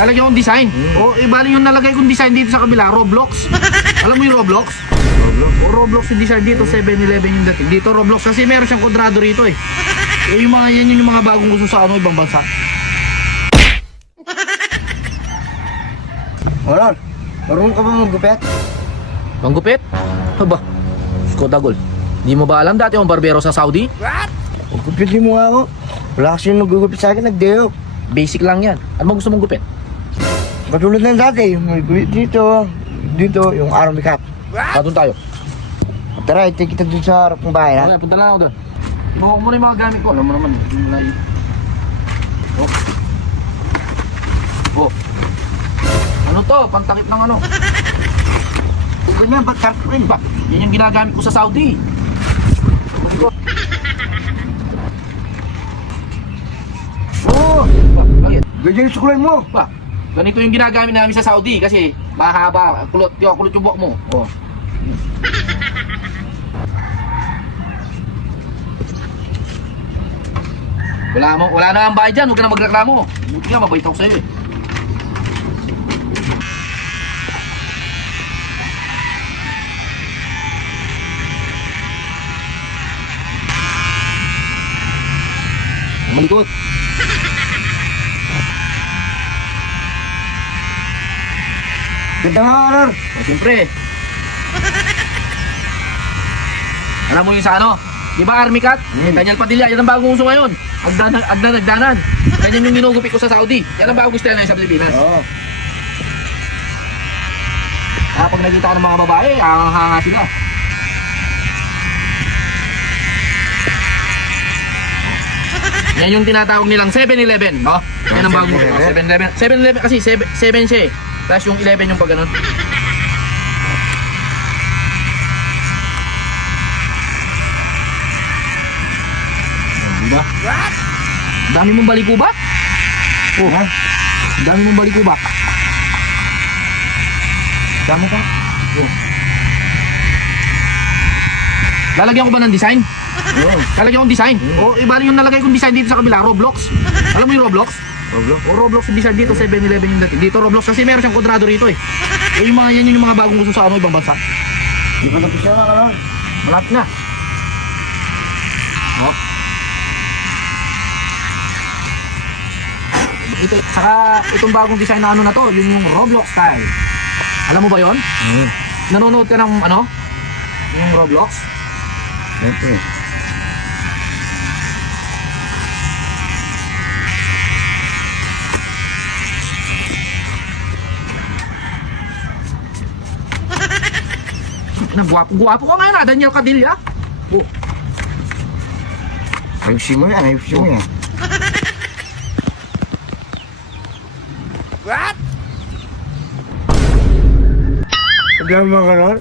Lalagyan kong design. O, bali yung nalagay kong design dito sa kabila, Roblox. Alam mo yung Roblox? Roblox yung design dito, 7-Eleven yung dating. Dito Roblox kasi meron siyang kwadrado rito eh. Yung mga yan yung mga bagong gusto sa ibang bansa. Honor, marunong ka ba maggupit? Manggupit? Aba, Skodagol. Di mo ba alam dati yung barbero sa Saudi? Gupitin mo nga ako. Wala kasi yung nagugupit sa akin, nagdeo. Basic lang yan. Ano gusto mong gupit? Katulad ng dati, may gupit dito, yung army cap. Doon tayo. Tara, iti kita dun sa harap ng bahay na. Okay, punta lang ako doon. Inuha ko muna yung mga gamit ko. Alam mo naman. Oh. Ano to? Pantakip ng ano? Ganyan, ba't kartuin ba? Yan yung ginagamit ko sa Saudi. Oo, Bakit? ganyan yung sukulay mo. Ba? Ganito yung ginagamit namin sa Saudi kasi mahaba, kulot yung buhok mo. Oh. Wala na ang bayad dyan, huwag ka na magreklamo. Buti nga, mabait ako sa'yo eh. Malikot. Ganda nga, Honor. O siyempre. Alam mo yung sa ano? Di ba Army Cat? Daniel Padilla, yan ang bagong uso ngayon. Agdanan. Ganyan yung ginugupit ko sa Saudi. Yan ang bagong gusto na sa Pilipinas. Oo. Pag nakita ko ng mga babae, ang hanga sila. Yan yung tinatawag nilang 7-Eleven, no? Yan ang bagong 7-Eleven. 7-Eleven kasi 7 siya eh. Tapos yung 11 yung pag ganun. Diba? Dami mong baliko ba? Oh, ha? Dami mong baliko ba? Dami ka? Oh. Lalagyan ko ba ng design? Lalagyan kong design. O, bali yung nalagay kong design dito sa kabila, Roblox. Alam mo yung Roblox? Roblox yung design dito, 7-Eleven yung dating. Dito Roblox kasi meron siyang kwadrado rito eh. Yung mga yan yung mga bagong gusto sa ibang bansa. Di ba tapos siya nga, Honor? Malapit na. Oh. Itong bagong design na ano na to, yung Roblox style. Alam mo ba yon? Nanonood ka ng ano? Yung Roblox? Siyempre. Guwapo ka ngayon Daniel Padilla. Oh. Ayusin mo yan. What? Pagyan mo, Honor.